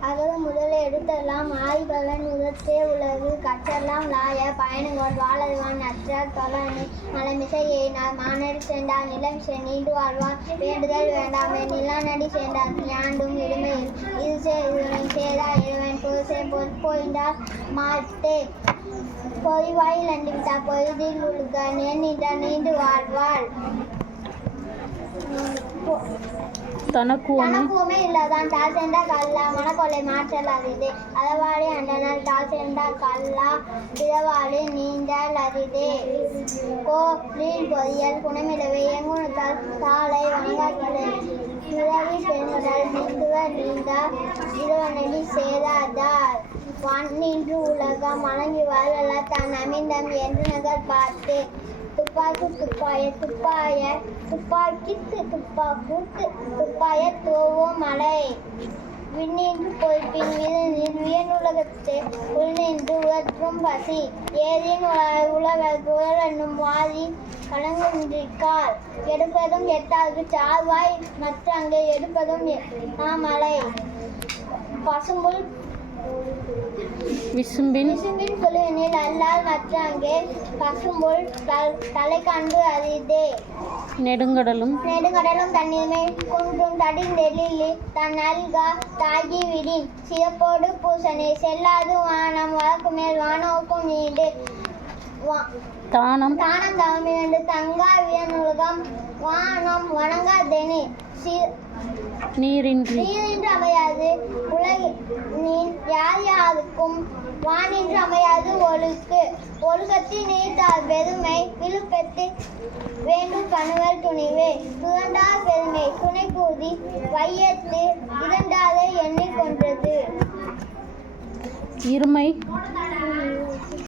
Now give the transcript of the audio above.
அகர முதல எடுத்தெல்லாம் ஆய்பவன் உதத்தே உலகு கற்றெல்லாம் லாய பயணங்கோள் வாழவான் நற்றார் தொழனி மலமிசை ஏனார் மானடி சென்றார் நிலமிசை நீண்டு வாழ்வார் வேண்டுதல் வேண்டாமே நிலநடி சென்றார் ஞாண்டும் இடுமையில் இது சேரா இறைவன் பொதுசே பொற்போய்ந்தார் மாட்டே பொறிவாயில் அண்டிவிட்டார் பொழுதில் உழுக நேர்நின்றார் நீண்டு வாழ்வாள் தனக்குமே இல்லதான் தால் சென்றா கல்லா மனக்கொள்ளை மாற்றல் அரிதே அதவாளி அண்டனால் தால் சென்றா கல்லா பிறவாளி நீண்டால் அரிதே கோ நீள் பொறியல் குணமிடவை எங்குணத்தால் தாளை வணங்காக்கிளை பிறவி பெண்ணுடல் நீந்துவர் நீந்தார் இருவனடி சேராதார் நின்று உலகம் வணங்கி வாழ்வல்ல தான் அமிர்தம் என்று நகர் பார்த்தே துப்பாக்கு துப்பாய துப்பாய துப்பாக்கித்து துப்பாக்கூத்து துப்பாய தோவும் மலை விண்ணின்று பொய்ப்பின் வியனுலகத்தே உள்நின்று உயற்றும் பசி ஏதின் உழவென்னும் வாதி கலங்குன்றிக்கால் எடுப்பதும் எட்டாவது சார்வாய் மற்றங்கே எடுப்பதும் மலை பசும்புல் விசும்பின் குழுவினில் அல்லால் மற்றாங்கே பசும்புல் தலை கண்டு அரிதே நெடுங்கடலும் தண்ணீர்மை குன்றும் தடிந்தெழிலி தன் நல்கா தாகி விடின் சிறப்போடு பூசனை செல்லாது வானம் வழக்கு மேல் வானோக்கும் நீண்டு தானம் தவமிரண்டு தங்கா வியனுலகம் வானம் வணங்காதெனி நீரின்றி அமையாது உலகின் யார் யாருக்கும் வானின்று அமையாது ஒழுக்கத்தில் நீத்தார் பெருமை விழுப்பெற்று வேண்டும் கணுவல் துணிவே துறண்டார் பெருமை துணை கூதி வையத்து இரண்டாரை எண்ணிக் கொன்றது இருமை